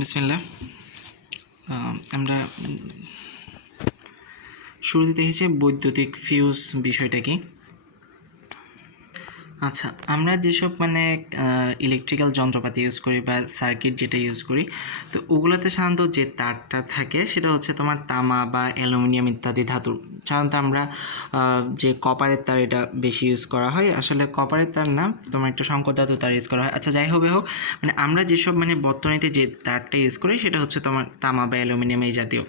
বিসমিল্লাহ। আমরা শুরুতে দেখেছি বৈদ্যুতিক ফিউজ বিষয়টা কি। আচ্ছা, আমরা যেসব ইলেকট্রিক্যাল যন্ত্রপাতি ইউজ করি বা সার্কিট যেটা ইউজ করি, তো ওগুলোতে সাধারণত যে তারটা থাকে সেটা হচ্ছে তোমার তামা বা অ্যালুমিনিয়াম ইত্যাদি ধাতুর। সাধারণত আমরা যে কপারের তার এটা বেশি ইউজ করা হয়। আসলে কপারের তার না, তোমার একটা শঙ্কর ধাতু তার ইউজ করা হয়। আচ্ছা, যাই হোক আমরা যেসব বর্তনীতে যে তারটা ইউজ করি সেটা হচ্ছে তোমার তামা বা অ্যালুমিনিয়াম এই জাতীয়।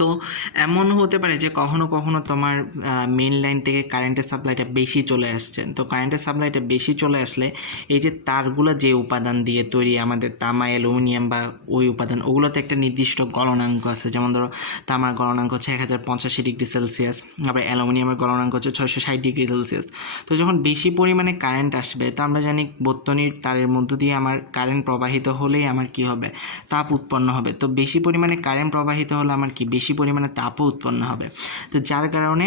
তো এমন হতে পারে যে কখনো কখনো তোমার মেইন লাইন থেকে কারেন্টের সাপ্লাইটা বেশি চলে আসছে। তো কারেন্টের সাপ্লাইটা বেশি চলে আসলে এই যে তারগুলো যে উপাদান দিয়ে তৈরি আমাদের তামা অ্যালুমিনিয়াম বা ওই উপাদান, ওগুলোতে একটা নির্দিষ্ট গলনাঙ্ক আছে। যেমন ধরো তামার গলনাঙ্ক হচ্ছে 1085°C, আবার অ্যালুমিনিয়ামের গলনাঙ্ক হচ্ছে 660°C। তো যখন বেশি পরিমাণে কারেন্ট আসবে, তো আমরা জানি বর্তনীর তারের মধ্য দিয়ে আমার কারেন্ট প্রবাহিত হলেই আমার কি হবে, তাপ উৎপন্ন হবে। তো বেশি পরিমাণে কারেন্ট প্রবাহিত হলে আমার কি বেশি পরিমাণে তাপও উৎপন্ন হবে। তো যার কারণে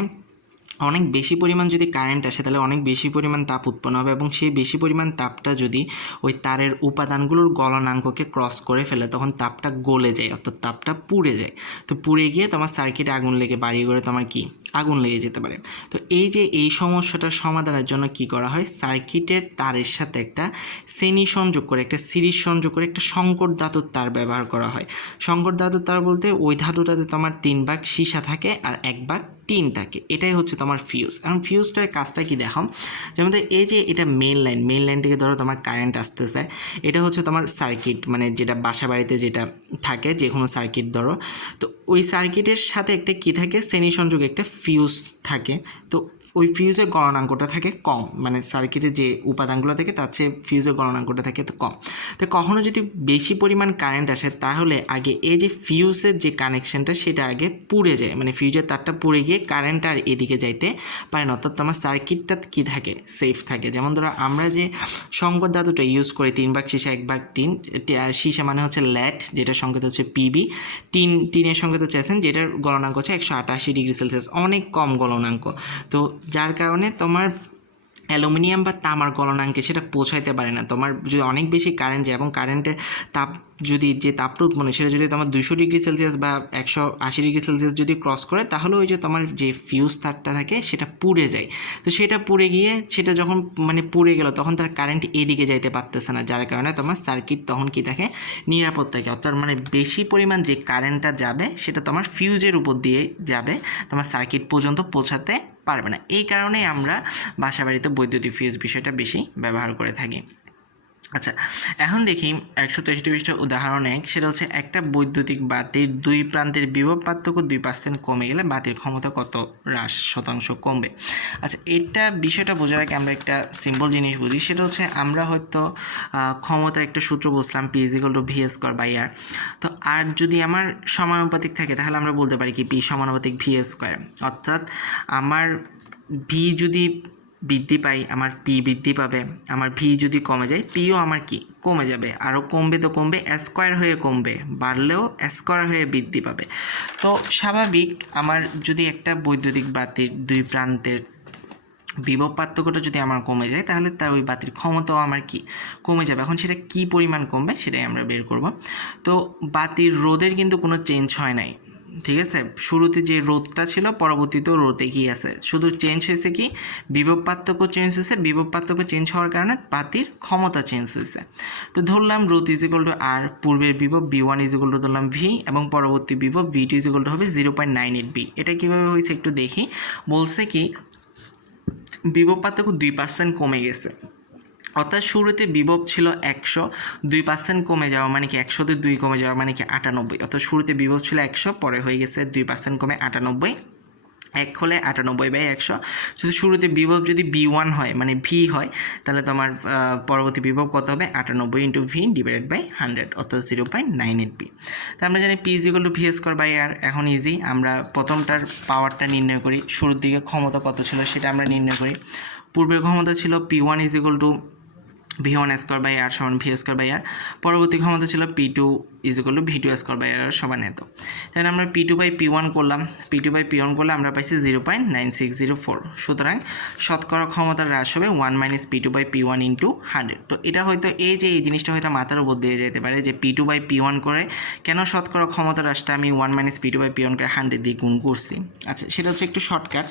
অনেক বেশি পরিমাণ যদি কারেন্ট আসে তাহলে অনেক বেশি পরিমাণ তাপ উৎপন্ন হবে, এবং সেই বেশি পরিমাণ তাপটা যদি ওই তারের উপাদানগুলোর গলনাঙ্ককে ক্রস করে ফেলে তখন তাপটা গলে যায়, অর্থাৎ তাপটা পুড়ে যায়। তো পুড়ে গিয়ে তোমার সার্কিটে আগুন লেগে বাড়ি করে তোমার কি আগুন লেগে যেতে পারে। তো এই সমস্যাটার সমাধানের জন্য কি করা হয়, সার্কিটের তারের সাথে একটা শ্রেণী সংযোগ করে, একটা সিরিজ সংযোগ করে একটা সংকর ধাতুর তার ব্যবহার করা হয়। সংকর ধাতুর তার বলতে ওই ধাতুটাতে তোমার 3 ভাগ সীসা থাকে আর 1 ভাগ টিন থাকে। এটাই হচ্ছে তোমার ফিউজ। এখন ফিউজটার কাজটা কি দেখো, যেমন এই যে এটা মেইন লাইন থেকে ধরো তোমার কারেন্ট আসতেছে, এটা হচ্ছে তোমার সার্কিট, যেটা বাসা বাড়িতে যেটা থাকে যে কোনো সার্কিট ধরো। তো ওই সার্কিটের সাথে একটা কি থাকে, শ্রেণী সংযোগ একটা ফিউজ থাকে। তো ওই ফিউজের গলনাঙ্কটা থাকে কম, সার্কিটের যে উপাদানগুলো থাকে তার চেয়ে ফিউজের গলনাঙ্কটা থাকে তো কম। তো কখনো যদি বেশি পরিমাণ কারেন্ট আসে তাহলে আগে এই যে ফিউজের যে কানেকশনটা সেটা আগে পুড়ে যায়, ফিউজের তারটা পুড়ে গিয়ে কারেন্ট আর এদিকে যাইতে পারে না, অর্থাৎ তোমার সার্কিটটা কি থাকে, সেফ থাকে। যেমন ধরো আমরা যে সংকর ধাতুটা ইউজ করি 3 ভাগ সীসা 1 ভাগ টিন, সীসা হচ্ছে ল্যাট, যেটার সংকেত হচ্ছে পিবি, টিনের সংকেত হচ্ছে এসএন, যেটার গলনাঙ্ক হচ্ছে 188°C, অনেক কম গলনাঙ্ক। তো যার কারণে তোমার অ্যালুমিনিয়াম বা তামার গলনাঙ্কে সেটা পৌঁছাইতে পারে না। তোমার যদি অনেক বেশি কারেন্ট যায় এবং কারেন্টের তাপ যদি যে তাপটা উৎপন্ন সেটা যদি তোমার 200°C বা 180°C যদি ক্রস করে, তাহলে ওই যে তোমার যে ফিউজ তারটা থাকে সেটা পুড়ে যায়। তো সেটা পুড়ে গিয়ে সেটা যখন পুড়ে গেল তখন তার কারেন্ট এদিকে যাইতে পারতেছে না, যার কারণে তোমার সার্কিট তখন কি থাকে, নিরাপদ থাকে। অর্থাৎ বেশি পরিমাণ যে কারেন্টটা যাবে সেটা তোমার ফিউজের উপর দিয়ে যাবে, তোমার সার্কিট পর্যন্ত পৌঁছাতে পারবে না। এই কারণেই আমরা বাসাবাড়িতে বৈদ্যুতিক ফিউজ বিষয়টা বেশি ব্যবহার করে থাকি। আচ্ছা, এখন দেখি 163 উদাহরণ 1, সেটা হচ্ছে একটা বৈদ্যুতিক বাতির দুই প্রান্তের বিভব পার্থক্য 2% কমে গেলে বাতির ক্ষমতা কত শতাংশ কমবে। আচ্ছা, এটা বিষয়টা বোঝার আগে আমরা একটা সিম্পল জিনিস বুঝি, সেটা হচ্ছে আমরা হয়তো ক্ষমতার একটা সূত্র বুঝলাম, P = V²/R। তো আর যদি আমার সমানুপাতিক থাকে তাহলে আমরা বলতে পারি কি P = V², অর্থাৎ আমার ভি যদি বৃদ্ধি পাই আমার পি বৃদ্ধি পাবে, আমার ভি যদি কমে যায় পিও আমার কি কমে যাবে, আরও কমবে তো কমবে, স্কোয়ার হয়ে কমবে, বাড়লেও স্কোয়ার হয়ে বৃদ্ধি পাবে। তো স্বাভাবিক আমার যদি একটা বৈদ্যুতিক বাতির দুই প্রান্তের বিভব পার্থক্যটা যদি আমার কমে যায় তাহলে তার ওই বাতির ক্ষমতাও আমার কি কমে যাবে। এখন সেটা কি পরিমাণ কমবে সেটাই আমরা বের করব। তো বাতির রোধের কিন্তু কোনো চেঞ্জ হয় নাই, ঠিক আছে। শুরুতে যে রোধটা ছিল পরবর্তীতেও রোধে কি আছে, শুধু চেঞ্জ হয়েছে কি বিভব পার্থক্য চেঞ্জ হয়েছে। বিভব পার্থক্য চেঞ্জ হওয়ার কারণে বাতির ক্ষমতা চেঞ্জ হয়েছে। তো ধরলাম রোধ R, পূর্বের বিভব V1 ধরলাম V, এবং পরবর্তী বিভব V2 হবে 0.98B। এটা কীভাবে হয়েছে একটু দেখি। বলছে কি বিভব পার্থক্য 2% কমে গেছে, অর্থাৎ শুরুতে বিভব ছিল 100, 2% কমে যাওয়া কি 100তে 2 কমে যাওয়া কি 98। অর্থাৎ শুরুতে বিভব ছিল 100, পরে হয়ে গেছে 2% কমে 98, 1 হলে 98/100। যদি শুরুতে বিভব যদি B1 হয় ভি হয় তাহলে তোমার পরবর্তী বিভব কত হবে 98 × V/100, অর্থাৎ 0.98B। তো আমরা জানি P = V²/R। এখন ইজি, আমরা প্রথমটার পাওয়ারটা নির্ণয় করি, শুরুর দিকে ক্ষমতা কত ছিল সেটা আমরা নির্ণয় করি। পূর্বের ক্ষমতা ছিল P1 = v1 square by R সমান ভি স্কোয়ার বাই আর। পরবর্তী ক্ষমতা ছিল p2 equal to v2 square by R সমান এত। তাহলে আমরা p2 বাই p1 করলাম, p2 বাই p1 করলে আমরা পাইছি 0.9604। সুতরাং শতকরা ক্ষমতার হ্রাস হবে 1 minus p2 by p1 into 100। তো এটা হয়তো এই জিনিসটা হয়তো মাথার উপর দিয়ে যেতে পারে যে p2 বাই p1 করে কেন শতকরা ক্ষমতার হ্রাসটা আমি 1 মাইনাস p2 বাই p1 করে 100 দিয়ে গুণ করছি। আচ্ছা, সেটা হচ্ছে একটু শর্টকাট,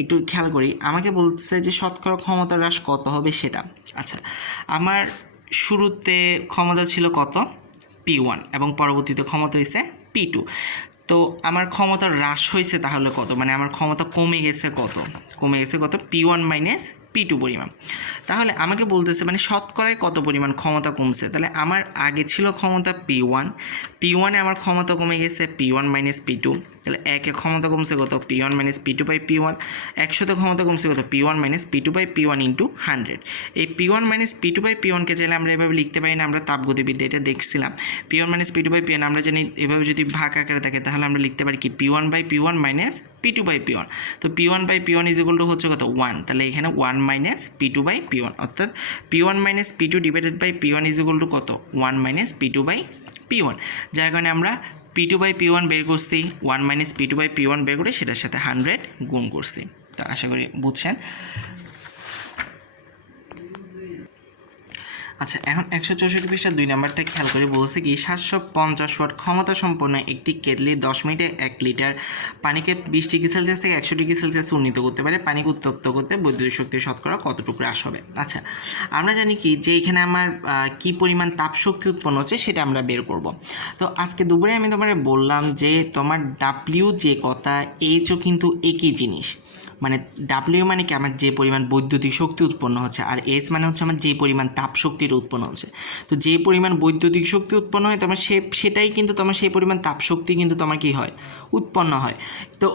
একটু খেয়াল করি। আমাকে বলছে যে শতকরা ক্ষমতার হ্রাস কত হবে সেটা। আচ্ছা, আমার শুরুতে ক্ষমতা ছিল কত, p1, এবং পরবর্তীতে ক্ষমতা হয়েছে p2। তো আমার ক্ষমতা হ্রাস হয়েছে তাহলে কত, মানে আমার ক্ষমতা কমে গেছে কত p1 মাইনাস p2 পরিমাণ। তাহলে আমাকে বলতেছে মানে শতকরায় কত পরিমাণ ক্ষমতা কমছে। তাহলে আমার আগে ছিল ক্ষমতা p1 আমার ক্ষমতা কমে গেছে p1 মাইনাস p2। তাহলে একে ক্ষমতা কমছে কত, p1 minus p2 by p1। 100তে ক্ষমতা কমছে কত, p1 minus p2 by p1 into 100। এই p1 মাইনাস p2 বাই p1কে চাইলে আমরা এভাবে লিখতে পারি না, আমরা তাপগতিবিদ্যা এটা দেখছিলাম। p1 minus p2 by p1 আমরা জানি এভাবে যদি ভাগ আকারে থাকে তাহলে আমরা লিখতে পারি কি p1 by p1 minus p2 by p1। তো p1 by p1 is equal two হচ্ছে কত, 1। তাহলে এখানে 1 মাইনাস p2 বাই p1, অর্থাৎ p1 minus p2 divided by p1 is equal to কত, 1 মাইনাস p2 বাই p1। যার কারণে আমরা p2 বাই p1 বের করছি, 1 মাইনাস p2 বাই p1 বের করে সেটার সাথে 100 গুণ করছি। তো আশা করি বুঝছেন। আচ্ছা, এখন 164 পৃষ্ঠা 2 নাম্বারটা খেয়াল করে বলছে কি 750 ওয়াট ক্ষমতা সম্পন্ন একটি কেটলি 10 মিনিটে 1 লিটার পানিকে 20 ডিগ্রি সেলসিয়াস থেকে 100 ডিগ্রি সেলসিয়াস উন্নীত করতে পারে। পানিকে উত্তপ্ত করতে বৈদ্যুতিক শক্তির শতকরা কতটুকু হ্রাস হবে। আচ্ছা, আমরা জানি কি যে এখানে আমার কি পরিমাণ তাপ শক্তি উৎপন্ন হচ্ছে সেটা আমরা বের করব। তো আজকে দুপুরে আমি তোমাকে বললাম যে তোমার ডাব্লিউ যে কথা, এইচও কিন্তু একই জিনিস। মানে ডাব্লিউ মানে কি আমার যে পরিমাণ বৈদ্যুতিক শক্তি উৎপন্ন হচ্ছে, আর এস মানে হচ্ছে আমার যে পরিমাণ তাপ শক্তিটা উৎপন্ন হচ্ছে। তো যে পরিমাণ বৈদ্যুতিক শক্তি উৎপন্ন হয় তোমার সেটাই কিন্তু তোমার সেই পরিমাণ তাপ শক্তি কিন্তু তোমার কী হয়, উৎপন্ন হয়। তো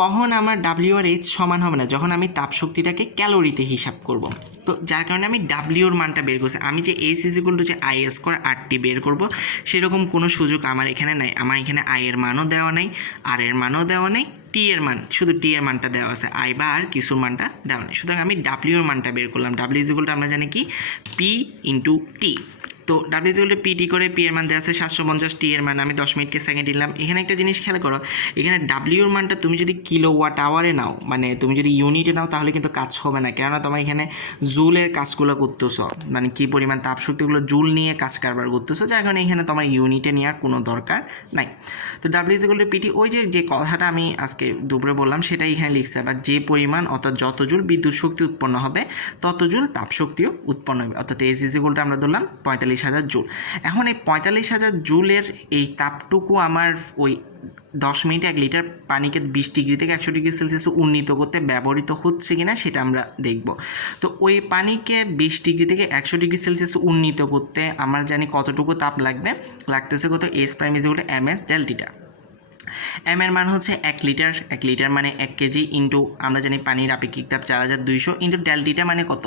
কখন আমার ডাব্লিউ আর এইচ সমান হবে না, যখন আমি তাপ শক্তিটাকে ক্যালোরিতে হিসাব করব। তো যার কারণে আমি ডাব্লিউর মানটা বের করছি। আমি যে এইচ ইজ ইকুয়াল টু যে আই স্কোয়ার আরটি বের করব সেরকম কোনো সুযোগ আমার এখানে নাই। আমার এখানে আই এর মানও দেওয়া নেই, আর এর মানও দেওয়া নেই, টি এর মান, শুধু টি এর মানটা দেওয়া আছে, আই বা আর কিছুর মানটা দেওয়া নেই। সুতরাং আমি ডাব্লিউর মানটা বের করলাম। ডাব্লিউ ইজ ইকুয়াল টু আমরা জানি কি পি ইন্টু টি। তো ডাব্লিউ ইজ ইকুয়াল টু পিটি করে পি এর মান দেওয়া আছে 750, টি এর মান আমি 10 মিনিটকে সেকেন্ড নিলাম। এখানে একটা জিনিস খেয়াল করো, এখানে ডাব্লিউর মানটা তুমি যদি কিলোওয়াট আওয়ারে নাও, মানে তুমি যদি ইউনিটে নাও তাহলে কিন্তু কাজ হবে না, কেননা তোমার এখানে জুলের কাজগুলো করতেছো, মানে কী পরিমাণ তাপ শক্তিগুলো জুল নিয়ে কাজ কারবার করতেছো, যার কারণে এখানে তোমার ইউনিটে নেওয়ার কোনো দরকার নাই। তো ডাব্লিউ ইজ ইকুয়াল টু পিটি, ওই যে কথাটা আমি আজকে দুপুরে বললাম সেটাই এখানে লিখছে। বা যে পরিমাণ অর্থাৎ যত জুল বিদ্যুৎ শক্তি উৎপন্ন হবে তত জুল তাপ শক্তিও উৎপন্ন হবে, অর্থাৎ এইচ ইজ ইকুয়াল টু আমরা ধরলাম 45,000 জুল। এখন এই 45,000 জুলের এই তাপটুকু আমার ওই 10 মিনিটে 1 লিটার পানিকে 20 ডিগ্রি থেকে 100 ডিগ্রি সেলসিয়াস উন্নীত করতে ব্যবহৃত হচ্ছে কিনা সেটা আমরা দেখব। তো ওই পানিকে 20 ডিগ্রি থেকে 100 ডিগ্রি সেলসিয়াস উন্নীত করতে আমরা জানি কতটুকু তাপ লাগতেছে কত, S prime is equal to M S del theta. M এর মান হচ্ছে 1 লিটার মানে 1 কেজি ইন্টু আমরা জানি পানির আপেক্ষিক তাপ 4200 ইন্টু ডেলটিটা মানে কত,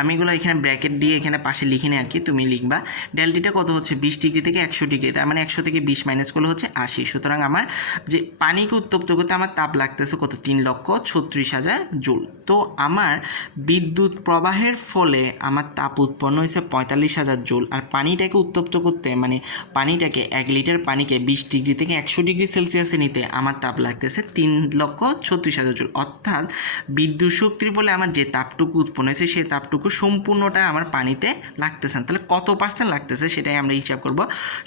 আমি এগুলো এখানে ব্র্যাকেট দিয়ে এখানে পাশে লিখে নিই আর কি, তুমি লিখবা ডেলটিটা কত হচ্ছে 20 ডিগ্রি থেকে 100 ডিগ্রি, তার মানে 100 থেকে 20 মাইনাস করলে হচ্ছে 80। সুতরাং আমার যে পানিকে উত্তপ্ত করতে আমার তাপ লাগতেছে কত, 3,36,000 জুল। তো আমার বিদ্যুৎ প্রবাহের ফলে আমার তাপ উৎপন্ন হয়েছে 45,000 জুল, আর পানিটাকে উত্তপ্ত করতে মানে পানিটাকে 1 লিটার পানিকে 20 ডিগ্রি থেকে 100 ডিগ্রি সেলসিয়াসে নিতে আমার তাপ লাগতেছে 3,36,000 জুল। অর্থাৎ বিদ্যুৎ শক্তির ফলে আমার যে তাপটুকু উৎপন্ন হয়েছে সেই তাপটুকু সম্পূর্ণটা আমার পানিতে লাগতেছে। তাহলে কত পার্সেন্ট লাগতেছে সেটাই আমরা হিসাব করব।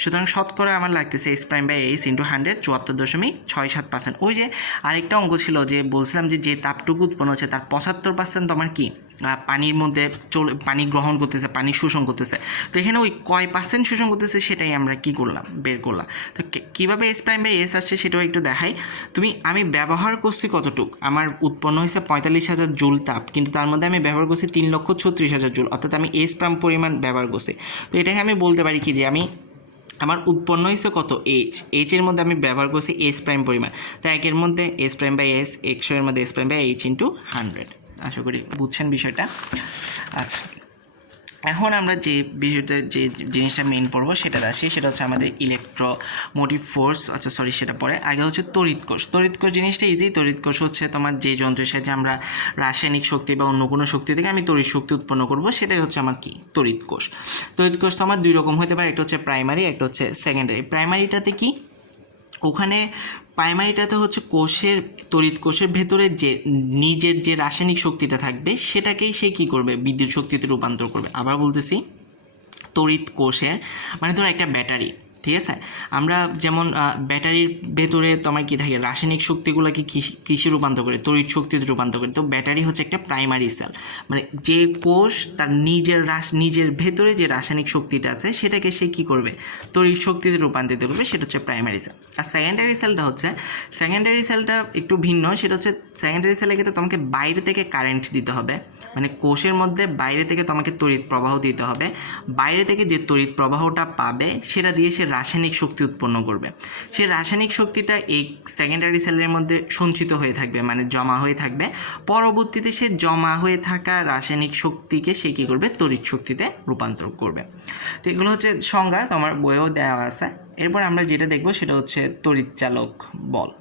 সুতরাং শতকরা আমার লাগতেছে s prime by h into 100 74.67%। ওই যে আরেকটা অঙ্ক ছিল যে বলছিলাম যে তাপটুকু উৎপন্ন হচ্ছে তার 75% আমার কি পানির মধ্যে পানি গ্রহণ করতেছে, পানি শোষণ করতেছে। তো এখানে ওই কয় পার্সেন্ট শোষণ করতেছে সেটাই আমরা কি করলাম, বের করলাম। তো কীভাবে এস প্রাইম বাই এস আসছে সেটাও একটু দেখাই। আমি ব্যবহার করছি কতটুক, আমার উৎপন্ন হয়েছে 45,000 জুল তাপ, কিন্তু তার মধ্যে আমি ব্যবহার করছি 3,36,000 জুল, অর্থাৎ আমি এস প্রাইম পরিমাণ ব্যবহার করছি। তো এটাকে আমি বলতে পারি কি যে আমার উৎপন্ন হয়েছে কত, এইচের মধ্যে আমি ব্যবহার করছি এস প্রাইম পরিমাণ। তো একের মধ্যে এস প্রাইম বাই এস, 100 এর মধ্যে s prime by h into 100। আশা করি বুঝছেন বিষয়টা। আচ্ছা, এখন আমরা যে বিষয়টা যে জিনিসটা মেইন পড়বো সেটাতে আসি, সেটা হচ্ছে আমাদের ইলেকট্রোমোটিভ ফোর্স। আচ্ছা সরি, সেটা পরে। আগে হচ্ছে তড়িৎ কোষ। তড়িৎ কোষ জিনিসটা ইজি। তড়িৎ কোষ হচ্ছে তোমার যে যন্ত্রের সাহায্যে আমরা রাসায়নিক শক্তি বা অন্য কোনো শক্তি থেকে আমি তড়িৎ শক্তি উৎপন্ন করব, সেটাই হচ্ছে আমার কি তড়িৎ কোষ। তড়িৎ কোষ তো আমার দুই রকম হতে পারে, একটা হচ্ছে প্রাইমারি, একটা হচ্ছে সেকেন্ডারি। প্রাইমারিটাতে কি, ওখানে প্রাইমারিটাতে হচ্ছে কোষের তড়িৎ কোষের ভেতরে যে নিজের যে রাসায়নিক শক্তিটা থাকবে সেটাকেই সে কী করবে, বিদ্যুৎ শক্তিতে রূপান্তর করবে। আবার বলতেছি, তড়িৎ কোষের মানে ধরো একটা ব্যাটারি, ঠিক আছে, আমরা যেমন ব্যাটারির ভেতরে তোমার কী থাকে, রাসায়নিক শক্তিগুলোকে কিসে রূপান্তর করে, তড়িৎ শক্তিতে রূপান্তর করে। তো ব্যাটারি হচ্ছে একটা প্রাইমারি সেল, মানে যে কোষ তার নিজের ভেতরে যে রাসায়নিক শক্তিটা আছে সেটাকে সে কী করবে, তড়িৎ শক্তিতে রূপান্তরিত করবে, সেটা হচ্ছে প্রাইমারি সেল। আর সেকেন্ডারি সেলটা একটু ভিন্ন। সেটা হচ্ছে সেকেন্ডারি সেলে কিন্তু তোমাকে বাইরে থেকে কারেন্ট দিতে হবে, মানে কোষের মধ্যে বাইরে থেকে তোমাকে তড়িৎ প্রবাহ দিতে হবে। বাইরে থেকে যে তড়িৎ প্রবাহটা পাবে সেটা দিয়ে সে রাসায়নিক শক্তি উৎপন্ন করবে। সেই রাসায়নিক শক্তিটা এই সেকেন্ডারি সেলের মধ্যে সঞ্চিত হয়ে থাকবে, মানে জমা হয়ে থাকবে। পরবর্তীতে সে জমা হয়ে থাকা রাসায়নিক শক্তিকে সে কী করবে, তড়িৎ শক্তিতে রূপান্তর করবে। তো এগুলো হচ্ছে সংজ্ঞা, তোমার বইয়েও দেওয়া আছে। এরপর আমরা যেটা দেখব সেটা হচ্ছে তড়িৎচালক বল।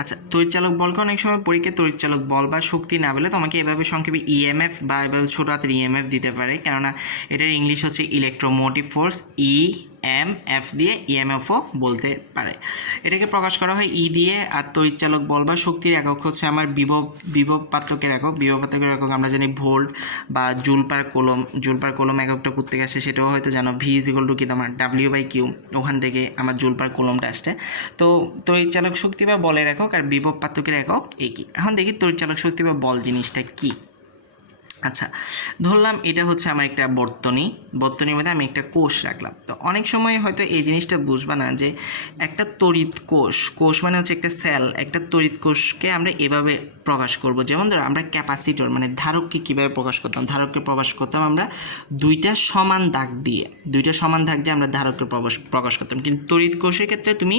আচ্ছা, তড়িৎচালক বলকে অনেক সময় পরীক্ষায় তড়িৎচালক বল বা শক্তি না বলে তোমাকে এভাবে সংক্ষেপে ইএমএফ বা এভাবে ছোটো হাতের ইএমএফ দিতে পারে, কেননা এটার ইংলিশ হচ্ছে ইলেকট্রোমোটিভ ফোর্স। EMF দিয়ে ইএমএফও বলতে পারে। এটাকে প্রকাশ করা হয় ই দিয়ে। আর তড়িৎচালক বল বা শক্তির একক হচ্ছে আমার বিভব পার্থক্যের একক। বিভব পার্থক্যের একক আমরা জানি ভোল্ট বা জুল পার কুলম এককটা কোত্থেকে আসে সেটাও হয়তো জানো। ভি ইজ ইকুয়াল টু কি তোমার W/Q, ওখান থেকে আমার জুল পার কুলমটা আসছে। তো তড়িৎচালক শক্তি বা বলের একক আর বিভব পার্থক্যের একক একই। এখন দেখি তড়িৎচালক শক্তি বা বল জিনিসটা কী। আচ্ছা, ধরলাম এটা হচ্ছে আমার একটা বর্তনীর মধ্যে আমি একটা কোষ রাখলাম। তো অনেক সময় হয়তো এই জিনিসটা বুঝবা না যে একটা তড়িৎ কোষ মানে হচ্ছে একটা সেল। একটা তড়িৎ কোষকে আমরা এভাবে প্রকাশ করব, যেমন ধরো আমরা ক্যাপাসিটর মানে ধারককে কীভাবে প্রকাশ করতাম, ধারককে প্রকাশ করতাম আমরা দুইটা সমান দাগ দিয়ে আমরা ধারককে প্রকাশ করতাম। কিন্তু তড়িৎ কোষের ক্ষেত্রে তুমি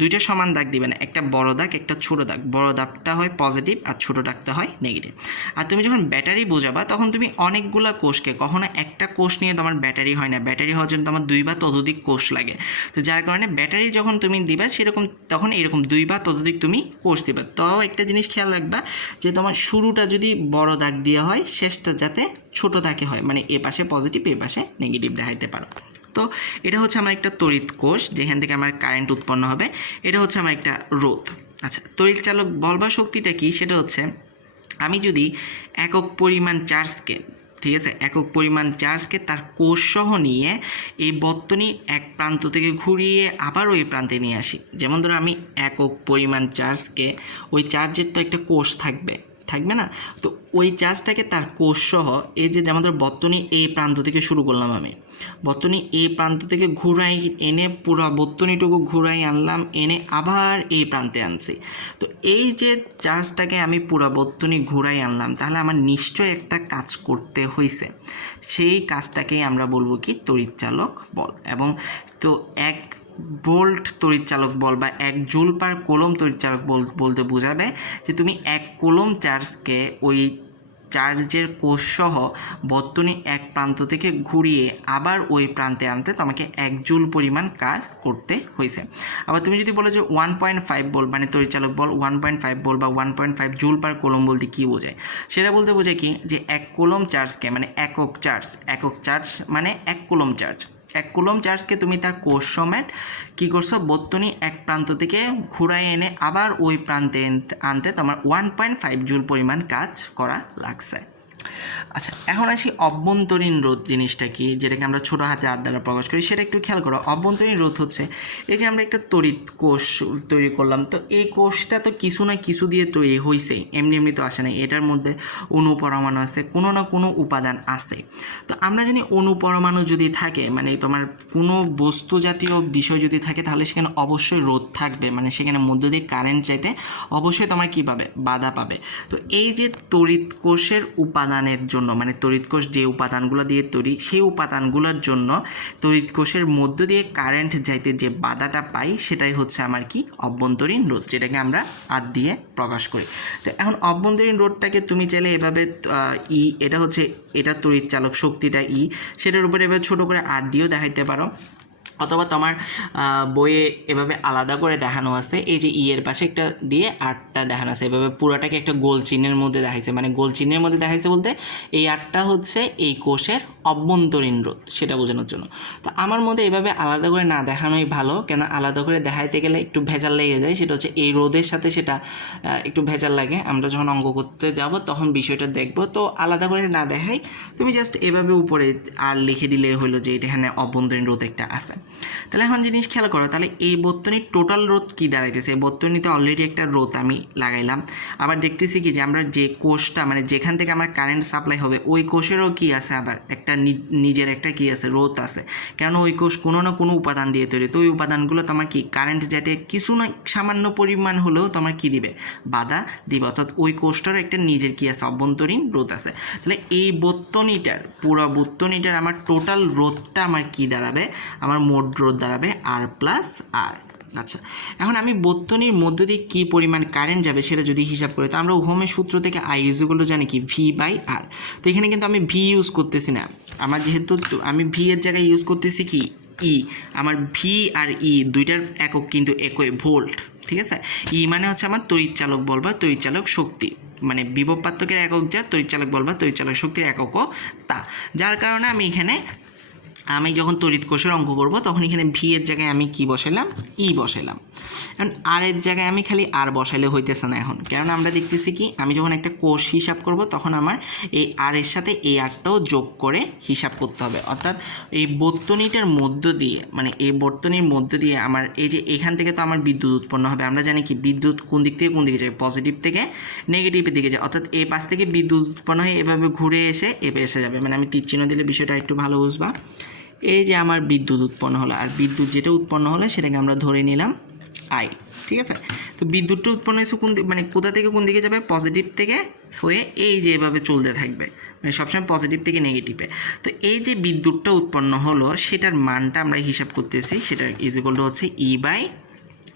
দুইটা সমান দাগ দিবে না, একটা বড় দাগ একটা ছোটো দাগ। বড় দাগটা হয় পজিটিভ আর ছোটো দাগটা হয় নেগেটিভ। আর তুমি যখন ব্যাটারি বোঝাবা তখন তুমি অনেকগুলা কোষকে, কখনো একটা কোষ নিয়ে তোমার ব্যাটারি হয় না, ব্যাটারি হওয়ার জন্য তোমার 2 বা ততোধিক কোষ লাগে। তো যার কারণে ব্যাটারি যখন তুমি দিবা তখন এরকম 2 বা ততোধিক তুমি কোষ দিবা। তাও একটা জিনিস খেয়াল রাখবা যে তোমার শুরুটা যদি বড় দাগ দিয়ে হয়, শেষটা যাতে ছোট দাগে হয়, মানে এ পাশে পজিটিভ এ পাশে নেগেটিভ দেখাইতে পারো। তো এটা হচ্ছে আমার একটা তড়িৎ কোষ, যেখান থেকে আমার কারেন্ট উৎপন্ন হবে। এটা হচ্ছে আমার একটা রোধ। আচ্ছা, তড়িৎচালক বল বা শক্তিটা কি, সেটা হচ্ছে আমি যদি একক পরিমাণ চার্জকে, ঠিক আছে, একক পরিমাণ চার্জকে তার কোষসহ নিয়ে এই বর্তনী এক প্রান্ত থেকে ঘুরিয়ে আবার ওই প্রান্তে নিয়ে আসি। যেমন ধরো আমি একক পরিমাণ চার্জকে, ওই চার্জের তো একটা কোষ থাকবে না, তো ওই চার্জটাকে তার কোষসহ এই যে যেমন ধরো বর্তনী এই প্রান্ত থেকে শুরু করলাম, আমি বর্তনী এই প্রান্ত থেকে ঘুরাই এনে পুরো বর্তনীটুকু ঘুরাই আনলাম, এনে আবার এই প্রান্তে আনছি। তো এই যে চার্জটাকে আমি পুরো বর্তনী ঘুরাই আনলাম, তাহলে আমার নিশ্চয় একটা কাজ করতে হয়েছে। সেই কাজটাকেই আমরা বলবো কি, তড়িৎচালক বল। এবং তো 1 ভোল্ট তড়িৎচালক বল বা 1 জুল পার কুলম তড়িৎচালক বল বলতে বোঝাবে যে তুমি 1 কুলম চার্জকে ওই চার্জের কোষসহ বর্তনী এক প্রান্ত থেকে ঘুরিয়ে আবার ওই প্রান্তে আনতে তোমাকে 1 জুল পরিমাণ কাজ করতে হয়েছে। আবার তুমি যদি বলো যে 1.5 বল মানে তড়িৎচালক বল 1.5 বল বা 1.5 জুল পার কুলম বলতে কী বোঝায়, সেটা বলতে বোঝায় কি যে 1 কুলম চার্জকে, মানে একক চার্জ মানে 1 কুলম চার্জ, 1 কুলম চার্জকে তুমি তার কোষ সমেত কী করছো, বর্তনী এক প্রান্ত থেকে ঘুরাই এনে আবার ওই প্রান্তে আনতে তোমার 1.5 জুল পরিমাণ কাজ করা লাগছে। আচ্ছা, এখন আসি অভ্যন্তরীণ রোধ জিনিসটা কি, যেটাকে আমরা ছোটো হাতে হাত দ্বারা প্রকাশ করি, সেটা একটু খেয়াল করো। অভ্যন্তরীণ রোধ হচ্ছে এই যে আমরা একটা তড়িৎ কোষ তৈরি করলাম, তো এই কোষটা তো কিছু না কিছু দিয়ে তৈরি হয়েছে, এমনি তো আসে না। এটার মধ্যে অণু পরমাণু আছে, কোনো না কোনো উপাদান আছে। তো আমরা জানি অণু পরমাণু যদি থাকে, মানে তোমার কোনো বস্তু জাতীয় বিষয় যদি থাকে, তাহলে সেখানে অবশ্যই রোধ থাকবে, মানে সেখানে মধ্য দিয়ে কারেন্ট চাইতে অবশ্যই তোমার কী পাবে, বাধা পাবে। তো এই যে তড়িৎ কোষের উপাদান উপাদানের জন্য, মানে তড়িৎ কোষ যে উপাদানগুলো দিয়ে তৈরি, সেই উপাদানগুলোর জন্য তড়িৎ কোষের মধ্য দিয়ে কারেন্ট যাইতে যে বাধাটা পাই সেটাই হচ্ছে আমার কি অভ্যন্তরীণ রোধ, যেটাকে আমরা আর দিয়ে প্রকাশ করি। তো এখন অভ্যন্তরীণ রোধটাকে তুমি চাইলে এভাবে এটা হচ্ছে এটা তড়িৎ চালক শক্তিটা সেটার উপরে এভাবে ছোটো করে আর দিয়েও দেখাইতে পারো, অথবা তোমার বইয়ে এভাবে আলাদা করে দেখানো আছে, এই যে এর পাশে একটা দিয়ে আটটা দেখানো আছে, এভাবে পুরোটাকে একটা গোল চিহ্নের মধ্যে দেখাইছে, মানে গোল চিহ্নের মধ্যে দেখাইছে বলতে এই আটটা হচ্ছে এই কোষের অভ্যন্তরীণ রোধ, সেটা বোঝানোর জন্য। তো আমার মধ্যে এভাবে আলাদা করে না দেখানোই ভালো, কেন আলাদা করে দেখাইতে গেলে একটু ভেজাল লেগে যায়, সেটা হচ্ছে এই রোধের সাথে সেটা একটু ভেজাল লাগে, আমরা যখন অঙ্ক করতে যাব তখন বিষয়টা দেখব। তো আলাদা করে না দেখাই, তুমি জাস্ট এভাবে উপরে আর লিখে দিলে হলো যে এটা এখানে অভ্যন্তরীণ রোধ একটা আছে। তাহলে এখন জিনিস খেয়াল করো, তাহলে এই বর্তনীর টোটাল রোধ কী দাঁড়াইতেছে, এই বর্তনীতে অলরেডি একটা রোধ আমি লাগাইলাম, আবার দেখতেছি কি যে আমরা যে কোষটা মানে যেখান থেকে আমার কারেন্ট সাপ্লাই হবে ওই কোষেরও কি আছে, আবার একটা নিজের একটা কি আছে রোধ আছে, কেন ওই কোষ কোনো না কোনো উপাদান দিয়ে তৈরি, তো ওই উপাদানগুলো তোমার কি কারেন্ট যাতে কিছু না সামান্য পরিমাণ হলেও তোমার কি দিবে, বাধা দিবে, অর্থাৎ ওই কোষটারও একটা নিজের কি আছে অভ্যন্তরীণ রোধ আছে। তাহলে এই বর্তনীটার পুরো বর্তনীটার আমার টোটাল রোধটা আমার কি দাঁড়াবে, আমার মোট রোধ দাঁড়াবে আর প্লাস আর। আচ্ছা, এখন আমি বর্তনীর মধ্য দিয়ে কী পরিমাণ কারেন্ট যাবে সেটা যদি হিসাব করি, তো আমরা ওহমের সূত্র থেকে আই ইকুয়াল টু জানি কি ভি বাই আর। তো এখানে কিন্তু আমি ভি ইউজ করতেছি না, আমার যেহেতু আমি ভি এর জায়গায় ইউজ করতেছি কি আমার ভি আর দুইটার একক কিন্তু একই ভোল্ট, ঠিক আছে। মানে হচ্ছে আমার তড়িৎচালক বল বা তড়িৎচালক শক্তি, মানে বিভব পার্থক্যের একক যা, তড়িৎচালক বল বা তড়িৎচালক শক্তির এককও তা, যার কারণে আমি যখন তড়িৎ কোষের অঙ্ক করব তখন এখানে ভি এর জায়গায় আমি কি বসাইলাম, বসাইলাম। এখন আর এর জায়গায় আমি খালি আর বসাইলে হইতেছে না এখন, কারণ আমরা দেখতেছি কি আমি যখন একটা কোষ হিসাব করব তখন আমার এই আর এর সাথে এই আরটাও যোগ করে হিসাব করতে হবে, অর্থাৎ এই বর্তনীটার মধ্য দিয়ে, মানে এই বর্তনীর মধ্য দিয়ে আমার এই যে এখান থেকে তো আমার বিদ্যুৎ উৎপন্ন হবে, আমরা জানি কি বিদ্যুৎ কোন দিক থেকে কোন দিকে যায়, পজিটিভ থেকে নেগেটিভের দিকে যায়, অর্থাৎ এই পাশ থেকে বিদ্যুৎ উৎপন্ন হয়ে এভাবে ঘুরে এসে এসে যাবে, মানে আমি তীর চিহ্ন দিলে বিষয়টা একটু ভালো বুঝবা। এই যে আমার বিদ্যুৎ উৎপন্ন হলো, আর বিদ্যুৎ যেটা উৎপন্ন হলো সেটাকে আমরা ধরে নিলাম আই, ঠিক আছে। তো বিদ্যুৎটা উৎপন্ন হয়েছে মানে কোথা থেকে কোন দিকে যাবে, পজিটিভ থেকে হয়ে এই যে এভাবে চলতে থাকবে, মানে সবসময় পজিটিভ থেকে নেগেটিভে। তো এই যে বিদ্যুৎটা উৎপন্ন হলো সেটার মানটা আমরা হিসাব করতেছি, সেটা ইকুয়াল টু হচ্ছে বাই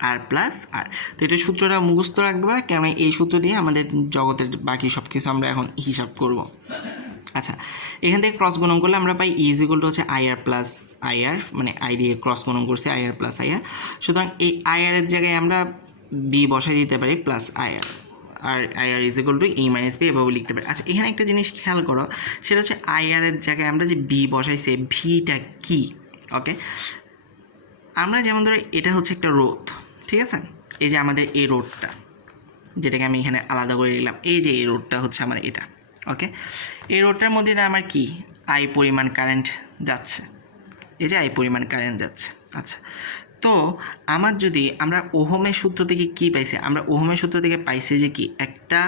আর প্লাস আর। তো এটা সূত্রটা মুখস্থ রাখবা, কেন এই সূত্র দিয়ে আমাদের জগতের বাকি সব কিছু আমরা এখন হিসাব করব। আচ্ছা, এখান থেকে ক্রস গুণন করলে আমরা পাই ইকুয়াল টু হচ্ছে আই আর প্লাস আই আর, মানে আই দিয়ে ক্রস গুণন করছে আই আর প্লাস আই আর, সুতরাং এই আই আর এর জায়গায় আমরা বি বসাই দিতে পারি plus I R I R equal to E minus B এভাবে লিখতে পারি। আচ্ছা, এখানে একটা জিনিস খেয়াল করো, সেটা হচ্ছে আই আর এর জায়গায় আমরা যে বি বসাইছি, ভিটা কি, ওকে। আমরা যেমন ধরো এটা হচ্ছে একটা রোধ, ঠিক আছে, এই যে আমাদের এই রোধটা যেটাকে আমি এখানে আলাদা করে নিলাম, এই যে এই রোধটা হচ্ছে আমার এটা, ওকে। এই রোডটার মধ্যে দিয়ে আমার কি আই পরিমাণ কারেন্ট যাচ্ছে, এই যে আই পরিমাণ কারেন্ট যাচ্ছে। আচ্ছা, তো আমার যদি আমরা ওহমের সূত্র থেকে কি পাইছি, আমরা ওহমের সূত্র থেকে পাইছি যে কি একটা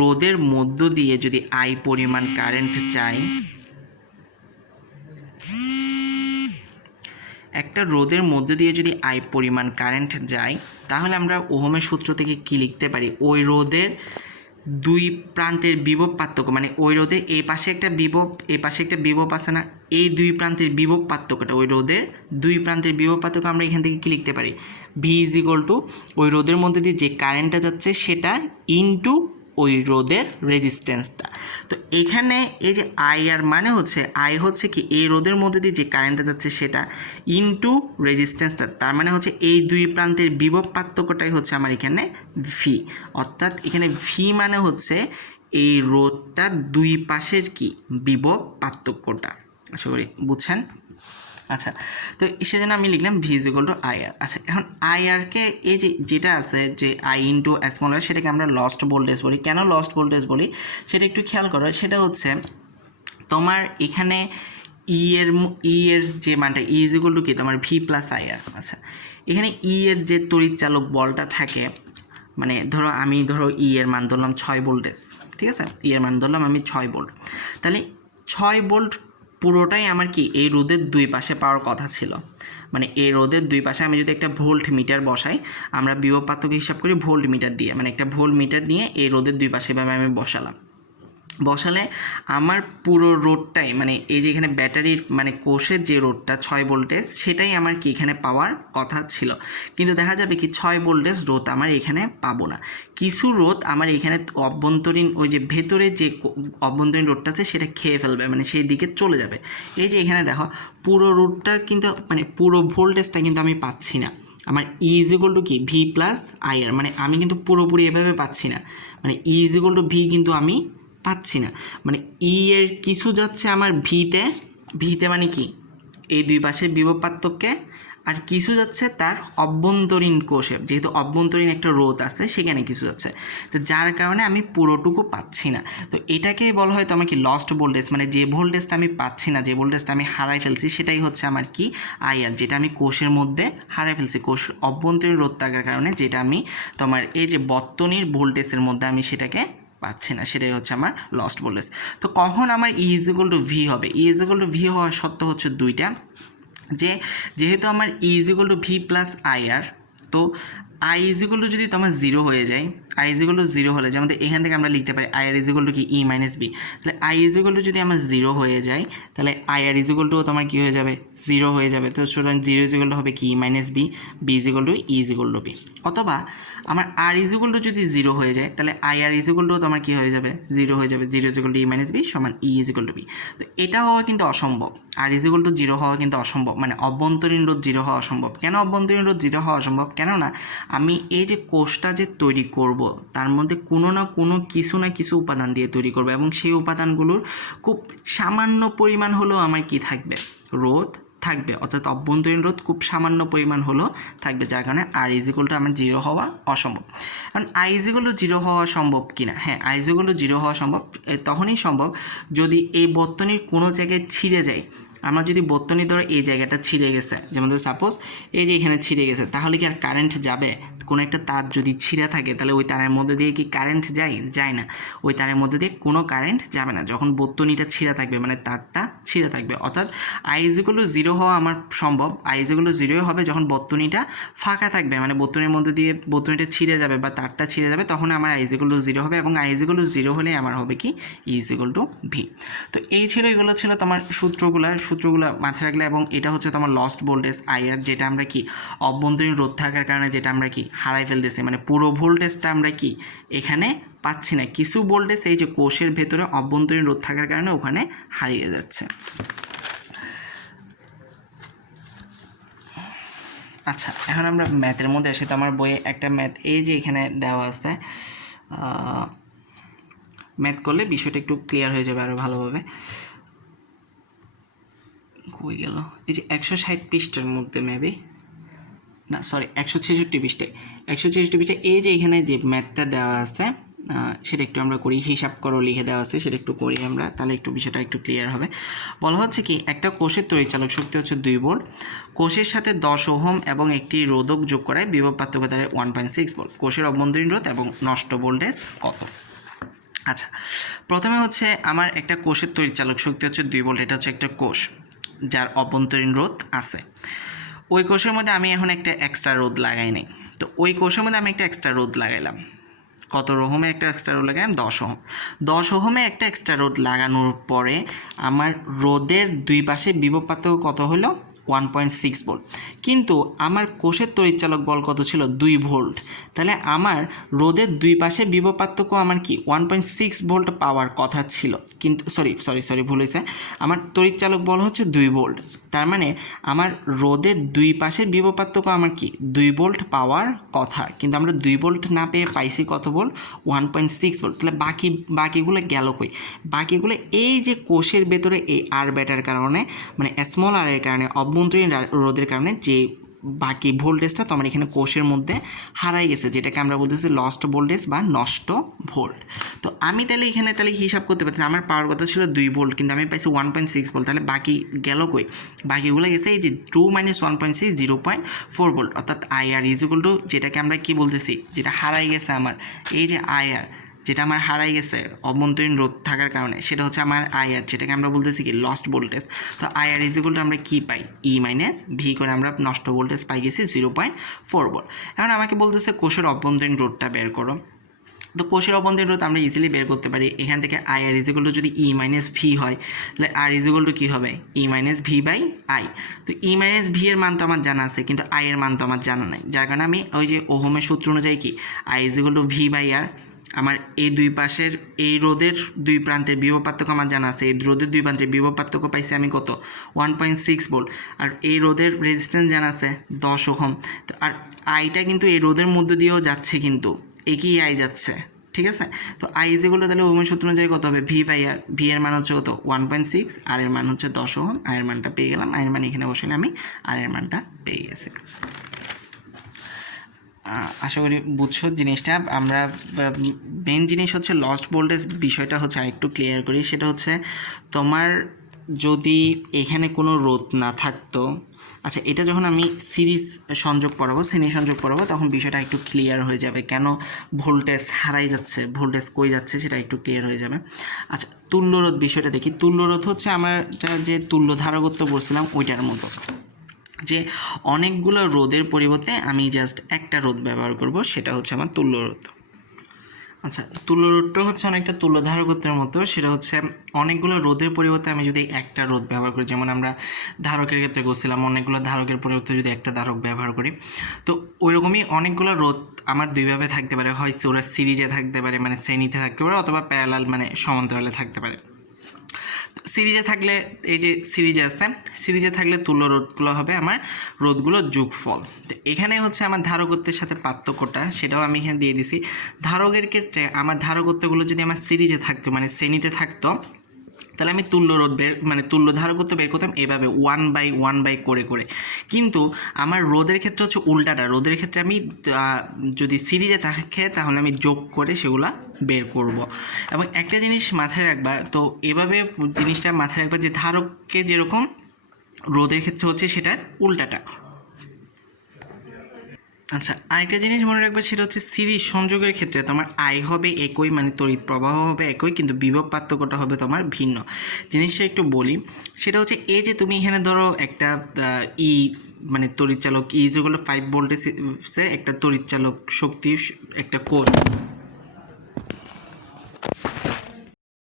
রোদের মধ্য দিয়ে যদি আই পরিমাণ কারেন্ট যায়, একটা রোদের মধ্য দিয়ে যদি আই পরিমাণ কারেন্ট যায়, তাহলে আমরা ওহমের সূত্র থেকে কি লিখতে পারি, ওই রোদের দুই প্রান্তের বিভব পার্থক্য, মানে ওই রোদের এই পাশে একটা বিভব এই পাশে একটা বিভব আছে না, এই দুই প্রান্তের বিভব পার্থক্যটা, ওই রোদের দুই প্রান্তের বিভব পার্থক্য আমরা এখান থেকে কি লিখতে পারি, ভি ইজ ইকুয়াল টু ওই রোদের মধ্যে দিয়ে যে কারেন্টটা যাচ্ছে সেটা ইনটু ওই রোদের রেজিস্ট্যান্সটা। তো এখানে এই যে আই আর মানে হচ্ছে আই হচ্ছে কি এই রোদের মধ্যে দিয়ে যে কারেন্টটা যাচ্ছে সেটা ইনটু রেজিস্ট্যান্সটা, তার মানে হচ্ছে এই দুই প্রান্তের বিভব পার্থক্যটাই হচ্ছে আমার এখানে ভি, অর্থাৎ এখানে ভি মানে হচ্ছে এই রোদটার দুই পাশের কি বিভব পার্থক্যটা। আশা করি বুঝছেন। আচ্ছা, তো সেজন্য আমি লিখলাম V is equal to I R. আচ্ছা, এখন আই আরকে এই যে যেটা আছে যে আই ইন্টু স্মল আর, সেটাকে আমরা লস্ট ভোল্টেজ বলি। কেন লস্ট ভোল্টেজ বলি সেটা একটু খেয়াল করো, সেটা হচ্ছে তোমার এখানে এর যে মানটা ইজ ইকুয়াল টু কি তোমার ভি প্লাস আই আর। আচ্ছা, এখানে এর যে তড়িৎ চালক বলটা থাকে, মানে আমি এর মান ধরলাম 6 ভোল্টেজ, ঠিক আছে, এর মান ধরলাম আমি 6 ভোল্ট, তাহলে 6 ভোল্ট পুরোটাই আমার কি এই রোদের দুই পাশে পাওয়ার কথা ছিল, মানে এই রোদের দুই পাশে আমি যদি একটা ভোল্ট মিটার বসাই, আমরা বিভব পার্থক্য হিসাব করি ভোল্ট মিটার দিয়ে, মানে একটা ভোল্ট মিটার নিয়ে এই রোদের দুই পাশে এভাবে আমি বসালাম। বসালে আমার পুরো রোডটাই মানে এই যে এখানে ব্যাটারির মানে কোষের যে রোডটা 6 ভোল্টেজ সেটাই আমার কি এখানে পাওয়ার কথা ছিল, কিন্তু দেখা যাবে কি 6 ভোল্টেজ রোধ আমার এখানে পাবো না। কিছু রোধ আমার এখানে অভ্যন্তরীণ ওই যে ভেতরে যে অভ্যন্তরীণ রোডটা আছে সেটা খেয়ে ফেলবে, মানে সেই দিকে চলে যাবে। এই যে এখানে দেখো পুরো রোডটা কিন্তু মানে পুরো ভোল্টেজটা কিন্তু আমি পাচ্ছি না। আমার ই ইজ ইকুয়াল টু কি ভি প্লাস আইআর, মানে আমি কিন্তু পুরোপুরি এভাবে পাচ্ছি না, মানে ই ইজ ইকুয়াল টু ভি কিন্তু আমি পাচ্ছি না, মানে ই এর কিছু যাচ্ছে আমার ভিতে, ভিতে মানে কি এই দুই পাশের বিভব পার্থক্যে, আর কিছু যাচ্ছে তার অভ্যন্তরীণ কোষে, যেহেতু অভ্যন্তরীণ একটা রোধ আছে সেখানে কিছু যাচ্ছে, তো যার কারণে আমি পুরোটুকু পাচ্ছি না। তো এটাকেই বলা হয় তো আমার কি লস্ট ভোল্টেজ, মানে যে ভোল্টেজটা আমি পাচ্ছি না, যে ভোল্টেজটা আমি হারাই ফেলছি সেটাই হচ্ছে আমার কি আইআর, যেটা আমি কোষের মধ্যে হারাই ফেলছি, কোষ অভ্যন্তরীণ রোধ থাকার কারণে, যেটা আমি তোমার এই যে বর্তনীর ভোল্টেজের মধ্যে আমি সেটাকে পাচ্ছি না, সেটাই হচ্ছে আমার লস্ট ভোল্টেজ। তো কখন আমার E is equal to V হবে? E is equal to V হওয়ার সত্য হচ্ছে দুইটা, যেহেতু আমার E is equal to V plus IR, তো আই ইজ ইকুয়াল টু যদি তোমার 0 হয়ে যায়, আই ইজ ইকুয়াল টু 0 হলে যেমন এখান থেকে আমরা লিখতে পারি আইআর ইজ ইকুয়াল টু কি ই মাইনাস বি, তাহলে আই ইজ ইকুয়াল টু যদি আমার 0 হয়ে যায় তাহলে আইআর ইজ ইকুয়াল টু তোমার কী হয়ে যাবে 0 হয়ে যাবে। তো সুতরাং 0 ইজ ইকুয়াল টু হবে কি E minus B, B is equal to E is equal to B. অথবা আমার আর ইজ ইকুয়াল টু যদি 0 হয়ে যায় তাহলে আইআর ইজ ইকুয়াল টু তোমার কী হয়ে যাবে 0 হয়ে যাবে, 0 is equal to E minus B সমান E is equal to B. তো এটা হওয়া কিন্তু অসম্ভব, আর ইজ ইকুয়াল টু 0 হওয়া কিন্তু অসম্ভব, মানে অভ্যন্তরীণ রোধ 0 হওয়া অসম্ভব। কেন অভ্যন্তরীণ রোধ 0 হওয়া অসম্ভব? কেননা আমি এই যে কোষটা যে তৈরি করব তার মধ্যে কোনো না কোনো কিছু না কিছু উপাদান দিয়ে তৈরি করব, এবং সেই উপাদানগুলোর খুব সামান্য পরিমাণ হলেও আমার কি থাকবে, রোধ থাকবে, অর্থাৎ অভ্যন্তরীণ রোধ খুব সামান্য পরিমাণ হলেও থাকবে, যার কারণে আর ইজ ইকুয়াল টু আমার 0 হওয়া অসম্ভব। কারণ আই ইজ ইকুয়াল টু 0 হওয়া সম্ভব কি না? হ্যাঁ, আই ইজ ইকুয়াল টু 0 হওয়া সম্ভব, তখনই সম্ভব যদি এই বর্তনীর কোনো জায়গায় ছিঁড়ে যায়। আমরা যদি বর্তনী ধরো এই জায়গাটা ছিঁড়ে গেছে, যেমন ধরো সাপোজ এই যে এখানে ছিঁড়ে গেছে, তাহলে কি আর কারেন্ট যাবে? কোনো একটা তার যদি ছিঁড়ে থাকে তাহলে ওই তারের মধ্যে দিয়ে কি কারেন্ট যায় না, ওই তারের মধ্যে দিয়ে কোনো কারেন্ট যাবে না যখন বর্তনীটা ছিঁড়ে থাকবে, মানে তারটা ছিঁড়ে থাকবে। অর্থাৎ আই ইজ ইকুয়াল টু 0 হওয়া আমার সম্ভব, আই ইজ ইকুয়াল টু 0 হবে যখন বর্তনীটা ফাঁকা থাকবে, মানে বর্তনীর মধ্যে দিয়ে বর্তনীটা ছিঁড়ে যাবে বা তারটা ছিঁড়ে যাবে, তখন আমার আই ইজ ইকুয়াল টু 0 হবে, এবং আই ইজ ইকুয়াল টু 0 হলে আমার হবে কি ই ইজ ইকুয়াল টু ভি। তো এগুলো ছিল তোমার সূত্রগুলো মাথায় রাখলে, এবং এটা হচ্ছে তোমার লস্ট ভোল্টেজ আইআর, যেটা আমরা কি অভ্যন্তরীণ রোধ থাকার কারণে যেটা আমরা কি হারাই ফেলতেছি, মানে পুরো ভোল্টেজটা আমরা কি এখানে পাচ্ছি না, কিছু ভোল্টেজ এই যে কোষের ভেতরে অভ্যন্তরীণ রোধ থাকার কারণে ওখানে হারিয়ে যাচ্ছে। আচ্ছা, এখন আমরা ম্যাথের মধ্যে আসি। তো আমার বইয়ে একটা ম্যাথ এই যে এখানে দেওয়া আছে, ম্যাথ করলে বিষয়টা একটু ক্লিয়ার হয়ে যাবে আরও ভালোভাবে। কই গেল? এই যে 160 পৃষ্ঠার মধ্যে মেবি না, সরি 166 পৃষ্ঠায়, 166 পৃষ্ঠায় এই যে এখানে যে ম্যাথটা দেওয়া আছে সেটা একটু আমরা করি, হিসাব করো লিখে দেওয়া আছে, সেটা একটু করি আমরা, তাহলে একটু বিষয়টা একটু ক্লিয়ার হবে। বলা হচ্ছে কি একটা কোষের তড়িৎচালক শক্তি হচ্ছে 2 ভোল্ট, কোষের সাথে 10 ওহম এবং একটি রোধক যোগ করায় বিভব পার্থক্য দাঁড়ায় 1.6 ভোল্ট। কোষের অভ্যন্তরীণ রোধ এবং নষ্ট ভোল্টেজ কত? আচ্ছা, প্রথমে হচ্ছে আমার একটা কোষের তড়িৎচালক শক্তি হচ্ছে 2 ভোল্ট, এটা হচ্ছে একটা কোষ যার অভ্যন্তরীণ রোধ আছে। ওই কোষের মধ্যে আমি এখন একটা এক্সট্রা রোধ লাগাই নাই, তো ওই কোষের মধ্যে আমি একটা এক্সট্রা রোধ লাগাইলাম, কত ওহমে একটা এক্সট্রা রোধ লাগালাম 10 ওহম। 10 ওহমে একটা এক্সট্রা রোধ লাগানোর পরে আমার রোদের দুই পাশে বিভব পার্থক্য কত হলো 1.6 ভোল্ট, কিন্তু আমার কোষের তড়িৎচালক বল কত ছিল 2 ভোল্ট, তাহলে আমার রোদের দুই পাশে বিভব পার্থক্য আমার কি 1.6 ভোল্ট পাওয়ার কথা ছিল, কিন্তু সরি ভুল হয়েছে, আমার তড়িৎচালক বল হচ্ছে 2 ভোল্ট, তার মানে আমার রোদের দুই পাশের বিভব পার্থক্য আমার কি 2 ভোল্ট পাওয়ার কথা, কিন্তু আমরা 2 ভোল্ট না পেয়ে পাইছি কত ভোল্ট 1.6 ভোল্ট। তাহলে বাকিগুলো গেল কই? বাকিগুলো এই যে কোষের ভেতরে এই আর ব্যাটার কারণে, মানে স্মল আর এর কারণে, অভ্যন্তরীণ রোধের কারণে যে বাকি ভোল্টেজটা তো আমার এখানে কোষের মধ্যে হারাই গেছে, যেটাকে আমরা বলতেছি লস্ট ভোল্টেজ বা নষ্ট ভোল্ট। তো আমি তাহলে এখানে হিসাব করতে পারছি আমার পাওয়ার কথা ছিল 2 ভোল্ট, কিন্তু আমি পাইছি 1.6 ভোল্ট, তাহলে বাকি গেল কই? বাকিগুলো গেছে এই যে 2 - 1.6 0.4 ভোল্ট, অর্থাৎ আইআর ইজ ইকুয়াল টু, যেটাকে আমরা কি বলতেছি, যেটা হারাই গেছে আমার, এই যে আইআর যেটা আমার হারাই গেছে অভ্যন্তরীণ রোধ থাকার কারণে, সেটা হচ্ছে আমার আইআর, যেটাকে আমরা বলতেছি কি লস্ট ভোল্টেজ। তো আইআর ইজ ইকুয়াল টু আমরা কী পাই ই মাইনাস ভি করে আমরা নষ্ট ভোল্টেজ পাই গেছি 0.4 ভোল্ট। এখন আমাকে বলতেছে কোষের অভ্যন্তরীণ রোধটা বের করো। তো কোষের অভ্যন্তরীণ রোধ আমরা ইজিলি বের করতে পারি এখান থেকে I R is equal to যদি ই মাইনাস ভি হয় তাহলে আর ইজ ইকুয়াল টু কী হবে E minus V by I. তো ই মাইনাস ভি এর মান তো আমার জানা আছে কিন্তু আই এর মান তো আমার জানা নাই, যার কারণে আমি ওই যে ওহমের সূত্র অনুযায়ী কি I is equal to V by R, আমার এই দুই পাশের এই রোদের দুই প্রান্তের বিভব পার্থক্য আমার জানা আছে, এই রোদের দুই প্রান্তের বিভব পার্থক্য পাইছি আমি কত 1.6 ভোল্ট, আর এই রোদের রেজিস্ট্যান্স জানা আছে 10 ওহম। তো আর আইটা কিন্তু এই রোদের মধ্য দিয়েও যাচ্ছে, কিন্তু একই আই যাচ্ছে, ঠিক আছে। তো আই ইজ ইকুয়াল টু তাহলে ওহমের সূত্র অনুযায়ী কত হবে ভি বাই আর, ভি এর মান হচ্ছে কত 1.6, আর এর মান হচ্ছে 10 ওহম, আর এর মানটা পেয়ে গেলাম, আর এর মান এখানে বসালে আমি আর এর মানটা পেয়ে গেছি। আশা করি বুঝছো জিনিসটা। আমরা মেন জিনিস হচ্ছে লস্ট ভোল্টেজ বিষয়টা হচ্ছে আরেকটু ক্লিয়ার করি, সেটা হচ্ছে তোমার যদি এখানে কোনো রোধ না থাকতো, আচ্ছা এটা যখন আমি সিরিজ সংযোগ পড়াবো শ্রেণী সংযোগ পড়াবো তখন বিষয়টা একটু ক্লিয়ার হয়ে যাবে, কেন ভোল্টেজ হারাই যাচ্ছে ভোল্টেজ কই যাচ্ছে সেটা একটু ক্লিয়ার হয়ে যাবে। আচ্ছা তুল্যরোধ বিষয়টা দেখি। তুল্যরোধ হচ্ছে আমার যে তুল্য ধারকত্ব বলছিলাম ওইটার মতো, যে অনেকগুলো রোদের পরিবর্তে আমি জাস্ট একটা রোদ ব্যবহার করব, সেটা হচ্ছে আমার তুল্যরোধ। আচ্ছা তুল্যরোধটা হচ্ছে অনেকটা তুল্যধারকত্বের মতো, সেটা হচ্ছে অনেকগুলো রোদের পরিবর্তে আমি যদি একটা রোদ ব্যবহার করি, যেমন আমরা ধারকের ক্ষেত্রে করছিলাম অনেকগুলো ধারকের পরিবর্তে যদি একটা ধারক ব্যবহার করি, তো ওইরকমই অনেকগুলো রোদ আমার দুইভাবে থাকতে পারে, হয় ওরা সিরিজে থাকতে পারে মানে শ্রেণীতে থাকতে পারে, অথবা প্যারালাল মানে সমান্তরালে থাকতে পারে। সিরিজে থাকলে এই যে সিরিজে আছে, সিরিজে থাকলে তুল্য রোধগুলো হবে আমার রোধগুলোর যোগফল। তো এখানে হচ্ছে আমার ধারকত্বের সাথে পার্থক্যটা সেটাও আমি এখানে দিয়ে দিছি। ধারকের ক্ষেত্রে আমার ধারকত্বগুলো যদি আমার সিরিজে থাকতো মানে শ্রেণীতে থাকতো তাহলে আমি তুল্য রোধ মানে তুল্য ধারকত্ব বের করতাম এভাবে 1/1 করে করে, কিন্তু আমার রোদের ক্ষেত্রে হচ্ছে উল্টাটা, রোদের ক্ষেত্রে আমি যদি সিরিজে থাকে তাহলে আমি যোগ করে সেগুলা বের করব। এবং একটা জিনিস মাথায় রাখবা, তো এভাবে জিনিসটা মাথায় রাখবা যে ধারককে যেরকম রোদের ক্ষেত্রে হচ্ছে সেটার উল্টাটা। আচ্ছা আরেকটা জিনিস মনে রাখবে, সেটা হচ্ছে সিরিজ সংযোগের ক্ষেত্রে তোমার আই হবে একই মানে তড়িৎ প্রবাহ হবে একই, কিন্তু বিভব পার্থক্যটা হবে তোমার ভিন্ন। জিনিসটা একটু বলি, সেটা হচ্ছে এই যে তুমি এখানে ধরো একটা ই মানে তড়িৎচালক ই যেগুলো 5 ভোল্টেজে একটা তড়িৎচালক শক্তি একটা কোষ,